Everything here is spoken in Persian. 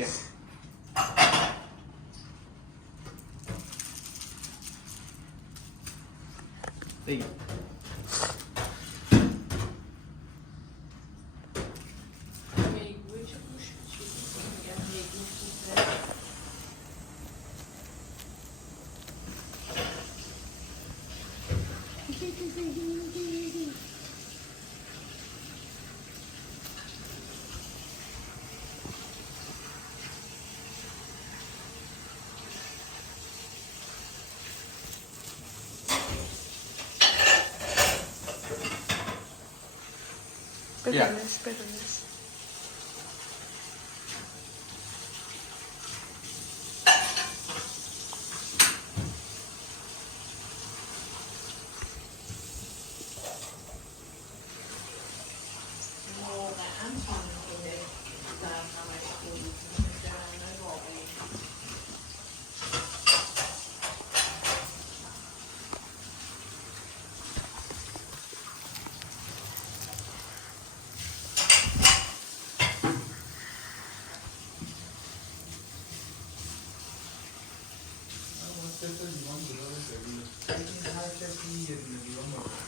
بیا بگی میگوی چه گوش چیزی میگم میگو خوبه بدونش بدونش واقعا خانم که در همش خودی درمه واقعی سه تا لیوان جدا بذاری. هر کسی یه دونه لیوان باشه.